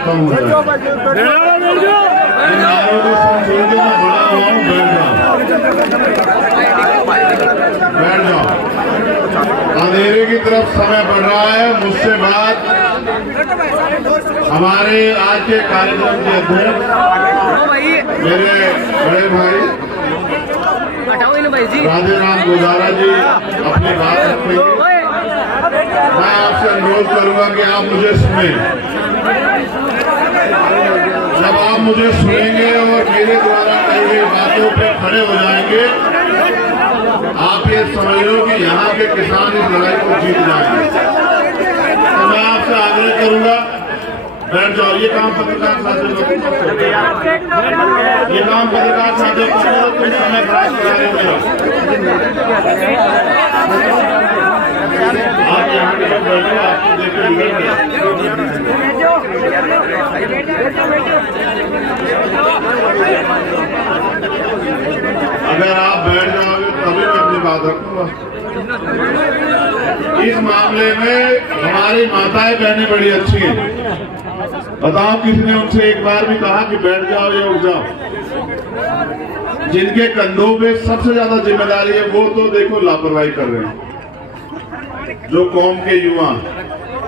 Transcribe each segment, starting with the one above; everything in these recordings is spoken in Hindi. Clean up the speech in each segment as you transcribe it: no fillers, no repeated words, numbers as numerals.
कम होता है। इन नारों को सुन के मैं बड़ा हुआ हूँ, बैठ जाओ। अंधेरे की तरफ समय बढ़ रहा है। मुझसे बात हमारे आज के कार्यक्रम के अध्यक्ष मेरे बड़े भाई राधे राम गोदारा जी अपनी बात रखेंगे। मैं आपसे अनुरोध करूंगा कि आप मुझे सुनें। जब आप मुझे सुनेंगे और मेरे द्वारा कही गई बातों पे खड़े हो जाएंगे, आप ये समझ लो कि यहाँ के किसान इस लड़ाई को जीत जाएंगे। तो मैं आपसे आग्रह करूंगा, बैठ जाओ। ये काम पत्रकार साथियों को, ये काम पत्रकार साथियों को कुछ समय प्राप्त कराने में आप यहाँ के लोग बैठो, आपको देखे बिगड़ गए। अगर आप बैठ जाओगे तभी मैं अपनी बात रखूंगा। इस मामले में हमारी माताएं बहनें बड़ी अच्छी हैं। बताओ किसने उनसे एक बार भी कहा कि बैठ जाओ या उठ जाओ? जिनके कंधों पे सबसे ज्यादा जिम्मेदारी है वो तो देखो लापरवाही कर रहे हैं, जो कौम के युवा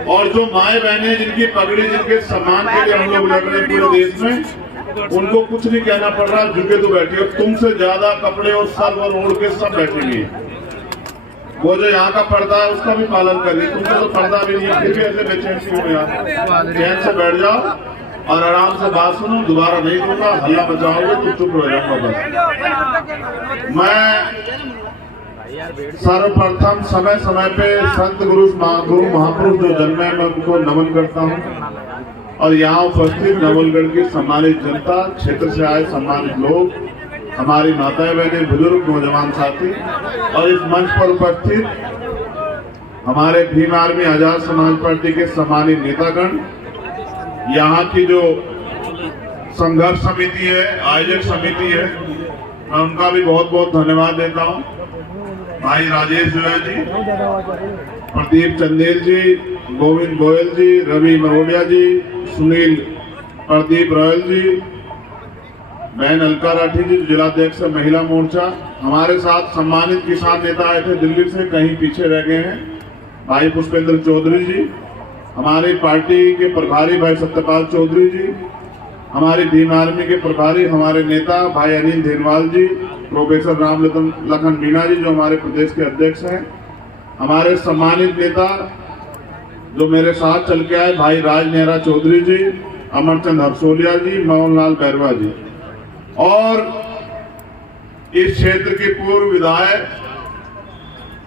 और जो माए बहनें जिनकी पगड़ी, जिनके सम्मान के लिए हम लोग लड़ रहे हैं पूरे देश में, उनको कुछ नहीं कहना पड़ रहा, झुके तो बैठे। और तुमसे ज्यादा कपड़े और सर और ओढ़ के सब बैठेंगे। वो जो यहाँ का पर्दा है उसका भी पालन करिए। तुमको तो पर्दा भी नहीं है, फिर भी ऐसे बेचैन क्यों हो यार? चैन से बैठ जाओ और आराम से बात सुनो। दोबारा नहीं दूंगा, हल्ला बचाओगे तो चुप हो जाऊंगा बस। मैं सर्वप्रथम समय समय पे संत गुरु महापुरुष जो जन्मे मैं उनको नमन करता हूँ। और यहाँ उपस्थित नवलगढ़ की सम्मानित जनता, क्षेत्र से आए सम्मानित लोग, हमारी माताएं बहनें, बुजुर्ग, नौजवान साथी और इस मंच पर उपस्थित हमारे भीम आर्मी आजाद समाज पार्टी के सम्मानित नेतागण, यहाँ की जो संघर्ष समिति है, आयोजक समिति है, मैं उनका भी बहुत बहुत धन्यवाद देता हूँ। भाई राजेश जोया जी, प्रदीप चंदेल जी, गोविंद गोयल जी, रवि मरोडिया जी, सुनील प्रदीप रॉयल जी, बहन अलका राठी जी, जिलाध्यक्ष महिला मोर्चा। हमारे साथ सम्मानित किसान नेता आए थे दिल्ली से, कहीं पीछे रह गए हैं, भाई पुष्पेंद्र चौधरी जी, हमारी पार्टी के प्रभारी भाई सत्यपाल चौधरी जी, हमारी भीम आर्मी के प्रभारी हमारे नेता भाई अनिल धेनवाल जी, प्रोफेसर राम लखन मीणा जी जो हमारे प्रदेश के अध्यक्ष हैं, हमारे सम्मानित नेता जो मेरे साथ चल के आए भाई राज नेहरा चौधरी जी, अमरचंद हरसोलिया जी, मोहनलाल बैरवा जी, और इस क्षेत्र के पूर्व विधायक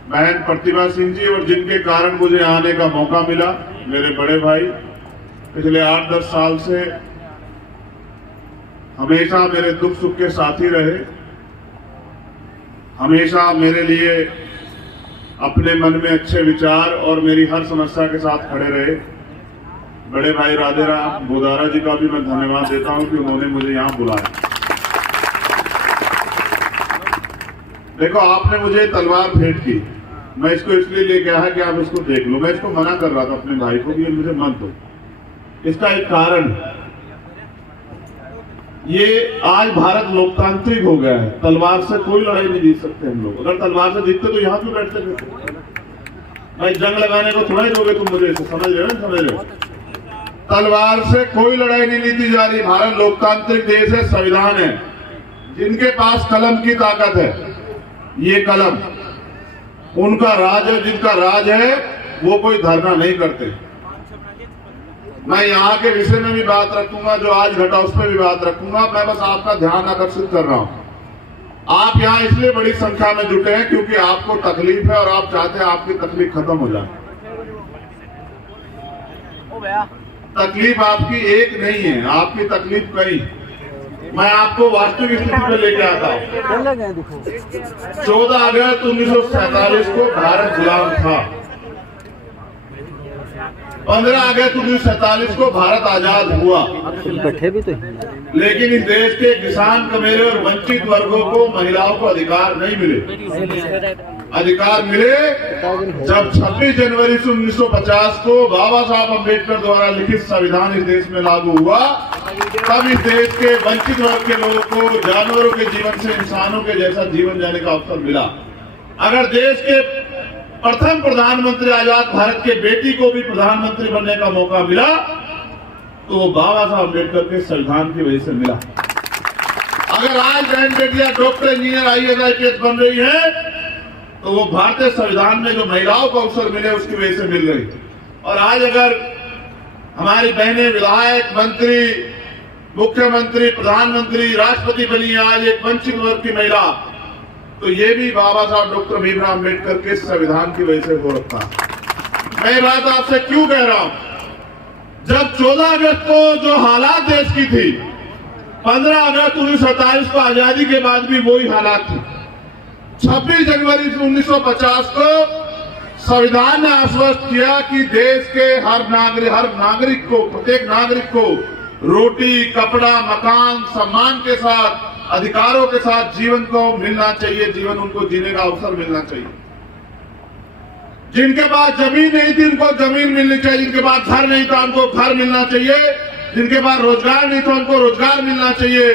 बहन प्रतिभा सिंह जी, और जिनके कारण मुझे आने का मौका मिला, मेरे बड़े भाई पिछले 8-10 साल से हमेशा मेरे दुख सुख के साथी रहे, हमेशा मेरे लिए अपने मन में अच्छे विचार और मेरी हर समस्या के साथ खड़े रहे। बड़े भाई राधे राम गोदारा जी का भी मैं धन्यवाद देता हूं कि उन्होंने मुझे यहां बुलाया। देखो, आपने मुझे तलवार भेंट की, मैं इसको इसलिए लेके आया कि आप इसको देख लो। मैं इसको मना कर रहा था अपने भाई को कि मुझे मत दो। इसका एक कारण, ये आज भारत लोकतांत्रिक हो गया है। तलवार से कोई लड़ाई नहीं जीत सकते हम लोग। अगर तलवार से जीतते तो यहाँ क्यों बैठते थे? भाई जंग लगाने को थोड़ा ही दोगे तुम मुझे, इसे समझ रहे हो? समझ रहे हो? तलवार से कोई लड़ाई नहीं जीती जा रही। भारत लोकतांत्रिक देश है, संविधान है। जिनके पास कलम की ताकत है, ये कलम उनका राज है। जिनका राज है वो कोई धरना नहीं करते। मैं यहाँ के विषय में भी बात रखूंगा, जो आज घटा उस पर भी बात रखूंगा। मैं बस आपका ध्यान आकर्षित कर रहा हूँ। आप यहाँ इसलिए बड़ी संख्या में जुटे हैं क्योंकि आपको तकलीफ है और आप चाहते हैं आपकी तकलीफ खत्म हो जाए। तकलीफ आपकी एक नहीं है, आपकी तकलीफ कई। मैं आपको वास्तविक स्थिति में लेके आता हूँ। 14 अगस्त 1947 को भारत गुलाम था। 15 अगस्त 1947 को भारत आजाद हुआ। लेकिन इस देश के किसान, कमेरे और वंचित वर्गों को, महिलाओं को अधिकार नहीं मिले। अधिकार मिले जब 26 जनवरी 1950 को बाबा साहब अम्बेडकर द्वारा लिखित संविधान इस देश में लागू हुआ। तब इस देश के वंचित वर्ग के लोगों को जानवरों के जीवन से इंसानों के जैसा जीवन जीने का अवसर मिला। अगर देश के प्रथम प्रधानमंत्री आजाद भारत के बेटी को भी प्रधानमंत्री बनने का मौका मिला तो वो बाबा साहब अम्बेडकर के संविधान की वजह से मिला। अगर आज बहन बेटियां डॉक्टर, इंजीनियर, IAS, IPS बन रही है तो वो भारतीय संविधान में जो महिलाओं को अवसर मिले उसकी वजह से मिल रही। और आज अगर हमारी बहनें विधायक, मंत्री, मुख्यमंत्री, प्रधानमंत्री, राष्ट्रपति बनी है आज एक वंचित वर्ग की महिला, तो ये भी बाबा साहब डॉक्टर भीमराव अम्बेडकर के संविधान की वजह से हो रखा। मैं ये बात आपसे क्यों कह रहा हूं? जब 14 अगस्त को जो हालात देश की थी, 15 अगस्त 1947 को आजादी के बाद भी वही हालात थे। 26 जनवरी 1950 को संविधान ने आश्वस्त किया कि देश के हर नागरिक को, प्रत्येक नागरिक को रोटी, कपड़ा, मकान, सम्मान के साथ, अधिकारों के साथ जीवन को मिलना चाहिए, जीवन उनको जीने का अवसर मिलना चाहिए। जिनके पास जमीन नहीं थी उनको जमीन मिलनी चाहिए, जिनके पास घर नहीं था उनको घर मिलना चाहिए, जिनके पास रोजगार नहीं था उनको रोजगार मिलना चाहिए,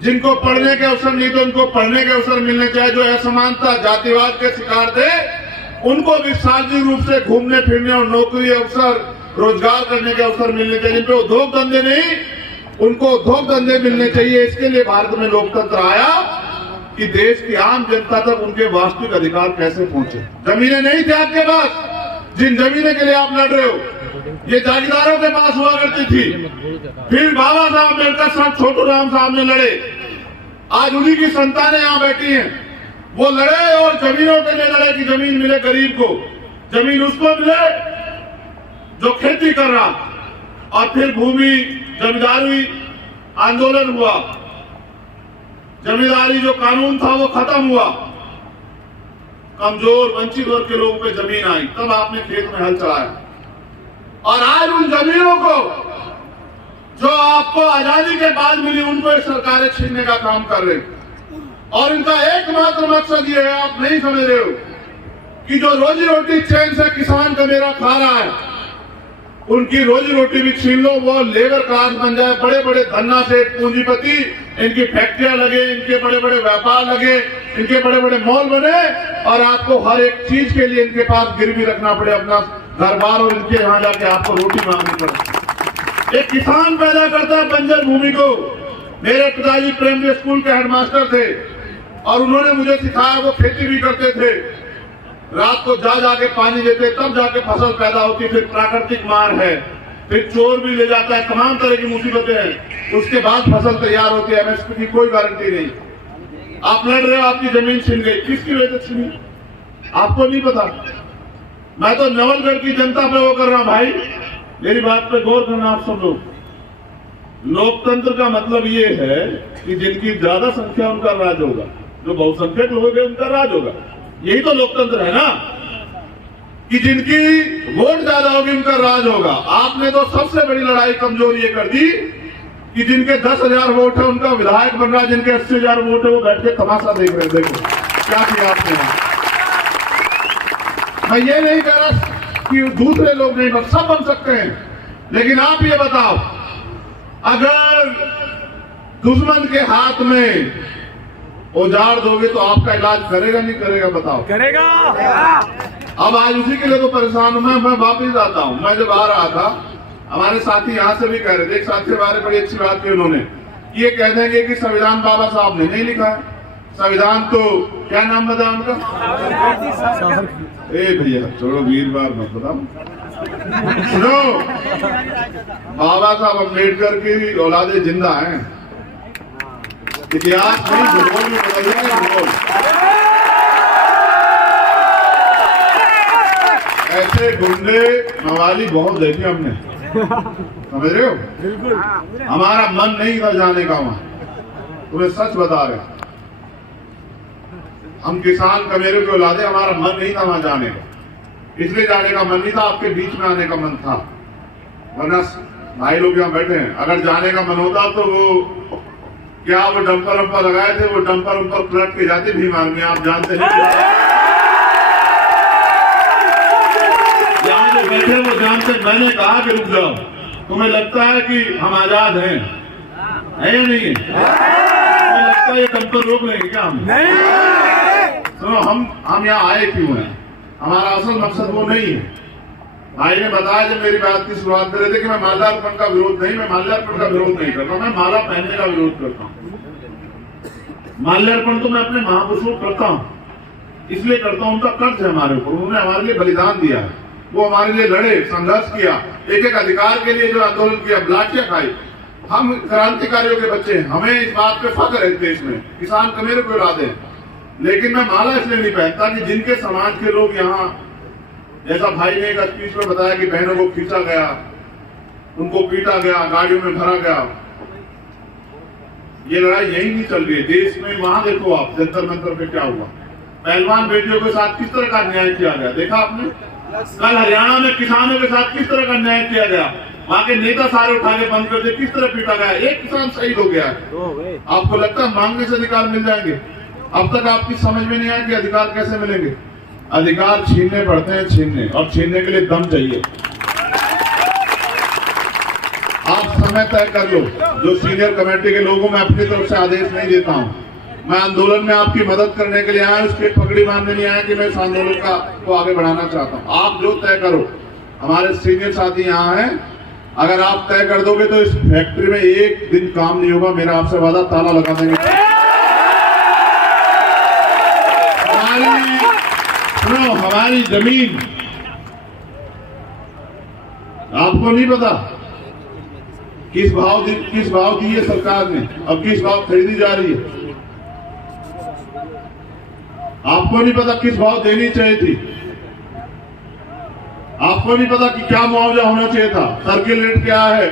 जिनको पढ़ने के अवसर नहीं थे उनको पढ़ने के अवसर मिलने चाहिए। जो असमानता, जातिवाद के शिकार थे उनको भी सार्वजनिक रूप से घूमने फिरने और नौकरी अवसर, रोजगार करने के अवसर मिलने चाहिए। जिनको उद्योग धंधे नहीं उनको उद्योग धंधे मिलने चाहिए। इसके लिए भारत में लोकतंत्र आया कि देश की आम जनता तक उनके वास्तविक अधिकार कैसे पहुंचे। जमीनें नहीं थी आपके पास, जिन जमीनें के लिए आप लड़ रहे हो ये जागीरदारों के पास हुआ करती थी। फिर बाबा साहब अम्बेडकर साहब छोटू राम साहब ने लड़े, आज उन्हीं की संतानें यहां बैठी हैं। वो लड़े और जमीनों के लिए लड़े कि जमीन मिले गरीब को, जमीन उसको मिले जो खेती कर रहा। और फिर भूमि जमींदारी आंदोलन हुआ, जमींदारी जो कानून था वो खत्म हुआ, कमजोर वंचित वर्ग के लोगों पे जमीन आई, तब आपने खेत में हल चलाया। और आज उन जमीनों को जो आपको आजादी के बाद मिली उनको सरकारें छीनने का काम कर रही। और इनका एकमात्र मकसद ये है, आप नहीं समझ रहे हो, कि जो रोजी रोटी चैन से किसान का मेरा खा रहा है उनकी रोजी रोटी भी छीन लो, वो लेबर क्लास बन जाए, बड़े बड़े धन्ना से पूंजीपति, इनकी फैक्ट्रियां लगे, इनके बड़े बड़े व्यापार लगे, इनके बड़े बड़े मॉल बने और आपको हर एक चीज के लिए इनके पास गिरवी रखना पड़े अपना घर बार, और इनके यहाँ जाके आपको रोटी मांगनी पड़े। एक किसान पैदा करता है बंजर भूमि को। मेरे पिताजी प्राइमरी स्कूल के हेडमास्टर थे और उन्होंने मुझे सिखाया, वो खेती भी करते थे, रात को जाके पानी देते, तब जाके फसल पैदा होती। फिर प्राकृतिक मार है, फिर चोर भी ले जाता है, तमाम तरह की मुसीबतें हैं, उसके बाद फसल तैयार होती है। MSP की कोई गारंटी नहीं। आप लड़ रहे हो, आपकी जमीन छीन गई, किसकी वजह से छीनी आपको नहीं पता। मैं तो नवलगढ़ की जनता पे वो कर रहा हूं भाई, मेरी बात पे गौर करना आप सब लोग। लोकतंत्र का मतलब ये है कि जिनकी ज्यादा संख्या उनका राज होगा, जो बहुसंख्यक लोग हैं उनका राज होगा। यही तो लोकतंत्र है ना, कि जिनकी वोट ज्यादा होगी उनका राज होगा। आपने तो सबसे बड़ी लड़ाई कमजोर ये कर दी कि जिनके 10,000 वोट है उनका विधायक बन रहा है, जिनके 80,000 वोट है वो बैठ के तमाशा देख रहे हैं। देखो क्या किया आपने। मैं ये नहीं कह रहा कि दूसरे लोग नहीं बन, सब बन सकते हैं, लेकिन आप ये बताओ, अगर दुश्मन के हाथ में औजार दोगे तो आपका इलाज करेगा नहीं करेगा? बताओ। करेगा। अब आज उसी के लिए तो परेशान हूं मैं वापिस आता हूं। मैं जब आ रहा था, हमारे साथी यहां से भी कह रहे थे, एक साथी हमारे बड़ी अच्छी बात की उन्होंने, ये कह देंगे कि संविधान बाबा साहब ने नहीं लिखा है, संविधान तो क्या नाम बताया उनका? ए भैया छोड़ो, वीरवार मत बताओ, सुनो, बाबा साहब अम्बेडकर की औलादे जिंदा हैं। इतिहास नहीं, भूगोल भी बदल रहा है। भूगोल ऐसे गुंडे मवाली बहुत देखे हमने, समझ रहे हो। हमारा मन नहीं था जाने का वहां, तुम्हें सच बता रहे। हम किसान कमेरों के औलादे, हमारा मन नहीं था वहां जाने का, इसलिए जाने का मन नहीं था, आपके बीच में आने का मन था। वरना भाई लोग यहाँ बैठे हैं, अगर जाने का मन होता तो वो क्या वो डंपर वंपर लगाए थे? वो डंपर वंपर पलट के जाते भीम आर्मी, आप जानते हैं। यहाँ जो बैठे वो जानते। मैंने कहा कि रुक जाओ, तुम्हें लगता है कि हम आजाद हैं, है या नहीं है? तुम्हें लगता है ये डंपर रोक लेंगे क्या? हम नहीं। तो हम यहाँ आए क्यों हैं? हमारा असल मकसद वो नहीं है। भाई ने बताया जब मेरी बात की शुरुआत कर रहे थे कि मैं माल्यार्पण का विरोध नहीं, मैं माल्यार्पण का विरोध नहीं करता, मैं माला पहनने का विरोध करता हूँ। माल्यार्पण तो मैं अपने महापुरुषों को करता हूँ, इसलिए करता हूँ, उनका कर्ज है हमारे ऊपर, उन्होंने हमारे लिए बलिदान दिया है, वो हमारे लिए लड़े, संघर्ष किया, एक एक अधिकार के लिए जो आंदोलन किया, लाठियां खाई। हम क्रांतिकारियों के बच्चे हैं, हमें इस बात पे फख्र है देश में, किसान कमेरे को उड़ा दें। लेकिन मैं माला इसलिए नहीं पहनता कि जिनके समाज के लोग यहाँ, जैसा भाई ने एक स्पीच में बताया कि बहनों को खींचा गया, उनको पीटा गया, गाड़ियों में भरा गया, ये लड़ाई यही नहीं चल रही है देश में। वहां देखो आप जंतर मंतर पे क्या हुआ, पहलवान बेटियों के साथ किस तरह का अन्याय किया गया, देखा आपने? कल हरियाणा में किसानों के साथ किस तरह का अन्याय किया गया, वहां के नेता सारे उठा के बंद कर दिए, किस तरह पीटा गया, एक किसान शहीद हो गया है। आपको लगता है मांगने से अधिकार मिल जाएंगे? अब तक आपकी समझ में नहीं आया कि अधिकार कैसे मिलेंगे। अधिकार छीनने पड़ते हैं, छीनने, और छीनने के लिए दम चाहिए। आप समय तय कर लो, जो सीनियर कमेटी के लोगों में अपनी तरफ से आदेश नहीं देता हूं। मैं आंदोलन में आपकी मदद करने के लिए आया, उसके पकड़ी मारने नहीं आया कि मैं इस आंदोलन को आगे बढ़ाना चाहता हूं। आप जो तय करो, हमारे सीनियर साथी यहाँ हैं, अगर आप तय कर दोगे तो इस फैक्ट्री में एक दिन काम नहीं होगा, मेरा आपसे वादा, ताला लगा देंगे। हमारी जमीन आपको नहीं पता किस भाव दी है सरकार ने, अब किस भाव खरीदी जा रही है, आपको नहीं पता किस भाव देनी चाहिए थी, आपको नहीं पता कि क्या मुआवजा होना चाहिए था, सर्किल रेट क्या है,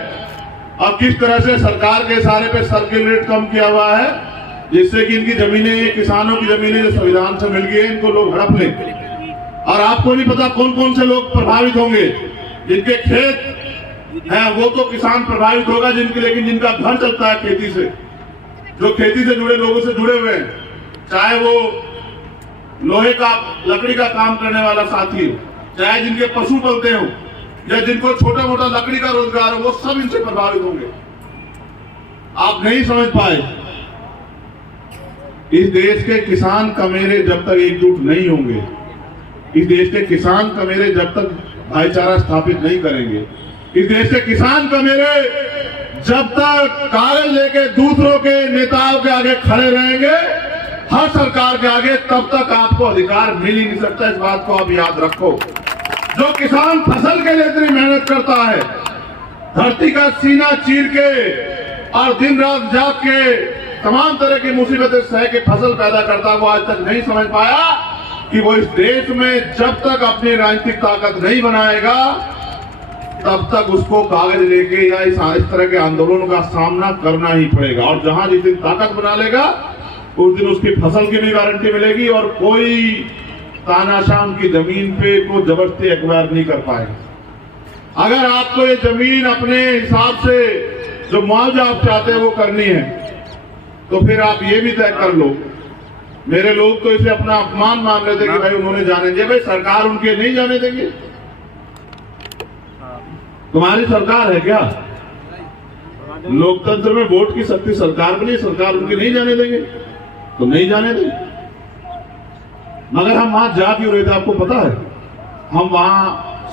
और किस तरह से सरकार के इशारे पे सर्किल रेट कम किया हुआ है, जिससे कि इनकी जमीनें, किसानों की जमीनें जो संविधान से मिल गई है, इनको लोग हड़प लें। और आपको नहीं पता कौन कौन से लोग प्रभावित होंगे, जिनके खेत हैं वो तो किसान प्रभावित होगा, लेकिन जिनका घर चलता है खेती से, जो खेती से जुड़े लोगों से जुड़े हुए हैं, चाहे वो लोहे का, लकड़ी का काम करने वाला साथी हो, चाहे जिनके पशु पलते हो, या जिनको छोटा मोटा लकड़ी का रोजगार हो, वो सब इनसे प्रभावित होंगे। आप नहीं समझ पाए। इस देश के किसान कमेरे जब तक एकजुट नहीं होंगे, इस देश के किसान कमेरे जब तक भाईचारा स्थापित नहीं करेंगे, इस देश के किसान कमेरे जब तक कागज लेके दूसरों के नेताओं के आगे खड़े रहेंगे, हर सरकार के आगे, तब तक आपको अधिकार मिल ही नहीं सकता। इस बात को आप याद रखो। जो किसान फसल के लिए इतनी मेहनत करता है, धरती का सीना चीर के और दिन रात जाग के तमाम तरह की मुसीबतें सह के फसल पैदा करता, वो आज तक नहीं समझ पाया कि वो इस देश में जब तक अपनी राजनीतिक ताकत नहीं बनाएगा, तब तक उसको कागज लेके या इस तरह के आंदोलनों का सामना करना ही पड़ेगा। और जहां जिस दिन ताकत बना लेगा, उस दिन उसकी फसल की भी गारंटी मिलेगी, और कोई तानाशाह की जमीन पे को जबरदस्ती एक्वायर नहीं कर पाएगा। अगर आपको ये जमीन अपने हिसाब से जो मुआवजा आप चाहते हैं वो करनी है, तो फिर आप ये भी तय कर लो। मेरे लोग तो इसे अपना अपमान मान रहे थे कि भाई उन्होंने जाने दिया। भाई सरकार उनके नहीं जाने देंगे? तुम्हारी सरकार है क्या? लोकतंत्र में वोट की शक्ति सरकार बनी, सरकार उनके नहीं जाने देंगे तो नहीं जाने देंगे। मगर हम वहां जा क्यों रहे थे आपको पता है? हम वहां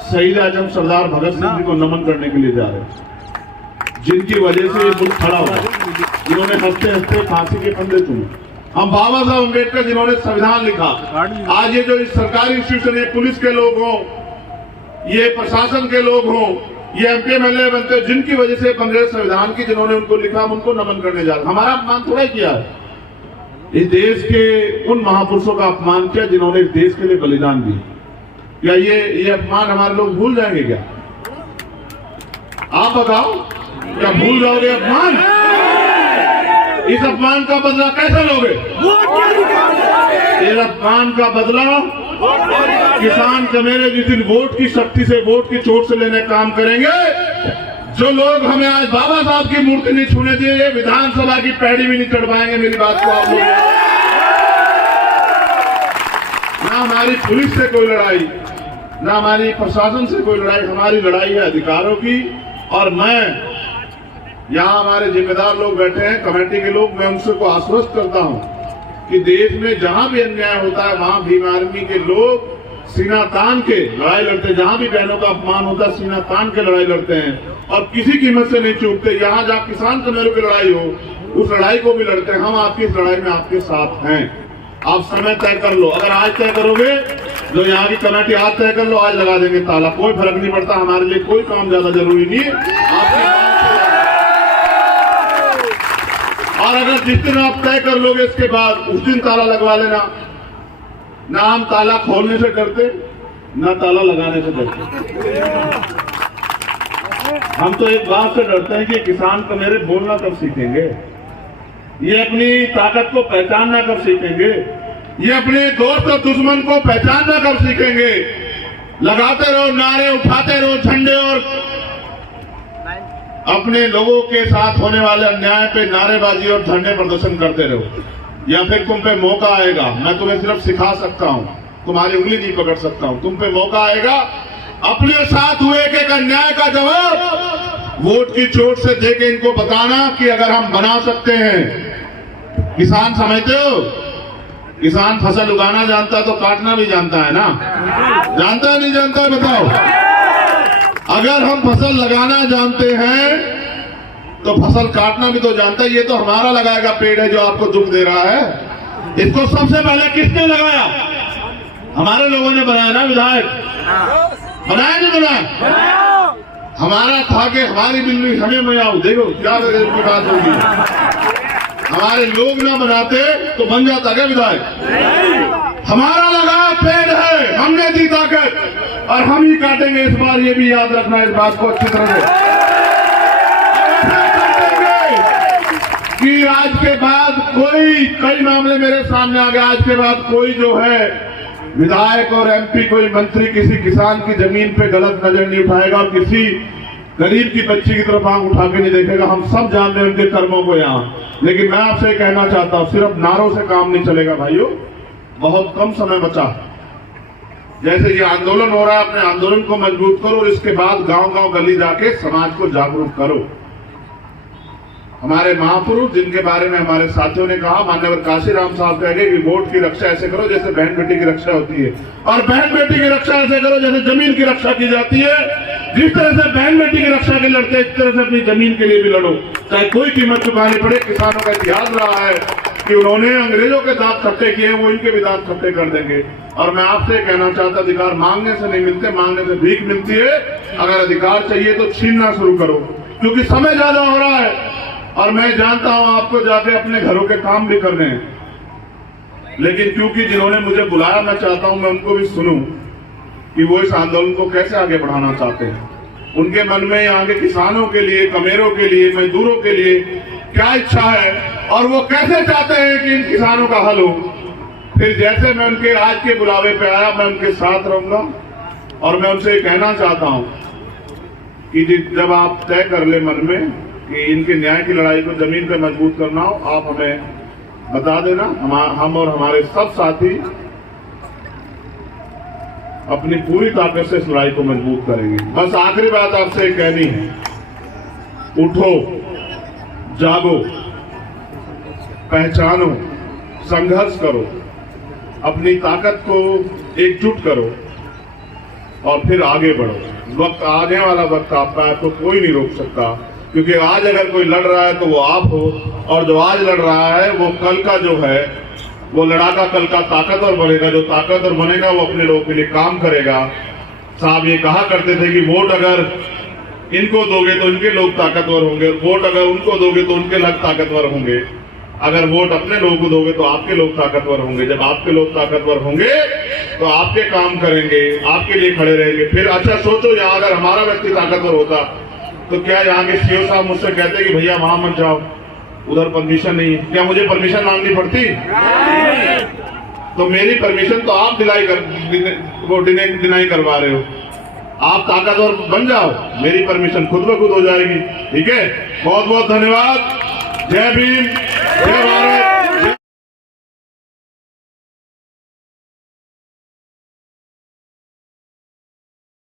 शहीद आजम सरदार भगत सिंह जी को नमन करने के लिए जा रहे हैं, जिनकी वजह से ये मुल्क खड़ा हुआ, जिन्होंने हंसते हंसते फांसी के फंदे चुने। हम बाबा साहब अम्बेडकर जिन्होंने संविधान लिखा। आज ये जो सरकारी इंस्टीट्यूशन, ये पुलिस के लोग हों, ये प्रशासन के लोग हों, ये MP MLA बनते, जिनकी वजह से बन रहे संविधान की, जिन्होंने उनको लिखा, हम उनको नमन करने जा रहे। हमारा अपमान थोड़ा ही किया है, इस देश के उन महापुरुषों का अपमान किया जिन्होंने इस देश के लिए बलिदान दिया। क्या ये अपमान हमारे लोग भूल जाएंगे क्या? आप बताओ, क्या भूल जाओगे अपमान? इस अपमान का बदला कैसे लोगे? इस अपमान का बदला किसान कमेरे जिस दिन वोट की शक्ति से, वोट की चोट से लेने काम करेंगे, जो लोग हमें आज बाबा साहब की मूर्ति नहीं छूने दिए, ये विधानसभा की पैड़ी भी नहीं चढ़ पाएंगे। मेरी बात को आप लोग, ना हमारी पुलिस से कोई लड़ाई, ना हमारी प्रशासन से कोई लड़ाई, हमारी लड़ाई है अधिकारों की। और मैं यहाँ हमारे जिम्मेदार लोग बैठे हैं, कमेटी के लोग, मैं उनसे को आश्वस्त करता हूँ कि देश में जहां भी अन्याय होता है वहां भीम आर्मी के लोग सीना तान के लड़ाई लड़ते हैं। जहां भी बहनों का अपमान होता है सीना तान के लड़ाई लड़ते हैं और किसी कीमत से नहीं चूकते। यहाँ जहाँ किसान कमेरों की लड़ाई हो, उस लड़ाई को भी लड़ते हैं। हम आपकी इस लड़ाई में आपके साथ हैं। आप समय तय कर लो, अगर आज तय करोगे, जो यहाँ की कमेटी आज तय कर लो, आज लगा देंगे ताला, कोई फर्क नहीं पड़ता। हमारे लिए कोई काम ज्यादा जरूरी नहीं है। और अगर जिस दिन आप तय कर लोगे इसके बाद उस दिन ताला लगवा लेना। ना हम ताला खोलने से डरते, ना ताला लगाने से डरते। हम तो एक बात से डरते हैं कि किसान को मेरे बोलना कब सीखेंगे, ये अपनी ताकत को पहचानना कब सीखेंगे, ये अपने दोस्त और दुश्मन को पहचानना कब सीखेंगे। लगाते रहो नारे, उठाते रहो झंडे और अपने लोगों के साथ होने वाले अन्याय पे नारेबाजी और धरने प्रदर्शन करते रहो, या फिर तुम पे मौका आएगा। मैं तुम्हें सिर्फ सिखा सकता हूं, तुम्हारी उंगली नहीं पकड़ सकता हूं। तुम पे मौका आएगा, अपने साथ हुए एक अन्याय का जवाब वोट की चोट से देके इनको बताना कि अगर हम बना सकते हैं। किसान समझते हो, किसान फसल उगाना जानता है तो काटना भी जानता है ना, जानता है नहीं जानता है बताओ। अगर हम फसल लगाना जानते हैं तो फसल काटना भी तो जानता है। ये तो हमारा लगाएगा पेड़ है जो आपको दुख दे रहा है। इसको सबसे पहले किसने लगाया? हमारे लोगों ने बनाया ना, विधायक बनाया नहीं बनाया? हमारा था कि हमारी बिल्ली हमें मैं आऊं। देखो क्या की बात होगी, हमारे लोग ना बनाते तो बन जाता क्या विधायक? हमारा लगा पेड़ है, हमने दी ताकत और हम ही काटेंगे इस बार। ये भी याद रखना इस बात को अच्छी तरह से कि आज के बाद कोई, कई मामले मेरे सामने आ गए, आज के बाद कोई जो है विधायक और एमपी, कोई मंत्री किसी किसान की जमीन पे गलत नजर नहीं उठाएगा और किसी गरीब की बच्ची की तरफ आंख उठा के नहीं देखेगा। हम सब जानते हैं उनके कर्मों को यहाँ। लेकिन मैं आपसे कहना चाहता हूँ, सिर्फ नारों से काम नहीं चलेगा भाइयों, बहुत कम समय बचा। जैसे ये आंदोलन हो रहा है, अपने आंदोलन को मजबूत करो और इसके बाद गांव गांव गली जाके समाज को जागरूक करो। हमारे महापुरुष जिनके बारे में हमारे साथियों ने कहा, मान्यवर काशीराम साहब कहेंगे कि वोट की रक्षा ऐसे करो जैसे बहन बेटी की रक्षा होती है, और बहन बेटी की रक्षा ऐसे करो जैसे जमीन की रक्षा की जाती है। जिस तरह से बहन बेटी की रक्षा के लड़ते, इस तरह से अपनी जमीन के लिए भी लड़ो, चाहे कोई कीमत चुकानी पड़े। किसानों का इतिहास रहा है कि उन्होंने अंग्रेजों के दांत खट्टे किए, वो इनके भी दांत खट्टे कर देंगे। और मैं आपसे कहना चाहता, अधिकार मांगने से नहीं मिलते, मांगने से भीख मिलती है। अगर अधिकार चाहिए तो छीनना शुरू करो, क्योंकि समय ज्यादा हो रहा है और मैं जानता हूं आपको जाके अपने घरों के काम भी करने हैं। लेकिन क्योंकि जिन्होंने मुझे बुलाया, मैं चाहता हूं मैं उनको भी सुनूं कि वो इस आंदोलन को कैसे आगे बढ़ाना चाहते हैं। उनके मन में यहाँ के किसानों के लिए, कमेरों के लिए, मजदूरों के लिए क्या इच्छा है और वो कैसे चाहते हैं कि इन किसानों का हल हो। फिर जैसे मैं उनके आज के बुलावे पे आया, मैं उनके साथ रहूंगा और मैं उनसे कहना चाहता हूं कि जब आप तय कर ले मन में कि इनके न्याय की लड़ाई को जमीन पे मजबूत करना हो, आप हमें बता देना। हम और हमारे सब साथी अपनी पूरी ताकत से इस लड़ाई को मजबूत करेंगे। बस आखिरी बात आपसे कहनी है, उठो, जागो, पहचानो, संघर्ष करो, अपनी ताकत को एकजुट करो और फिर आगे बढ़ो। वक्त आने वाला वक्त आपका है, तो कोई नहीं रोक सकता। क्योंकि आज अगर कोई लड़ रहा है तो वो आप हो, और जो आज लड़ रहा है वो कल का जो है वो लड़ाका कल का ताकतवर बनेगा। जो ताकतवर बनेगा वो अपने लोगों के लिए काम करेगा। साहब ये कहा करते थे कि वोट अगर इनको दोगे तो इनके लोग ताकतवर होंगे, वोट अगर उनको दोगे तो उनके लोग ताकतवर होंगे, अगर वोट अपने लोगों को दोगे तो आपके लोग ताकतवर होंगे। जब आपके लोग ताकतवर होंगे तो आपके काम करेंगे, आपके लिए खड़े रहेंगे। फिर अच्छा सोचो, यहाँ अगर हमारा व्यक्ति ताकतवर होता तो क्या यहाँ के सीओ साहब मुझसे कहते कि भैया वहां मत जाओ, उधर परमिशन नहीं है? क्या मुझे परमिशन मांगनी पड़ती? तो मेरी परमिशन तो आप डिनाई करवा रहे हो। आप ताकतवर बन जाओ, मेरी परमिशन खुद ब खुद हो जाएगी। ठीक है, बहुत बहुत धन्यवाद। जय भीम, जय भारत।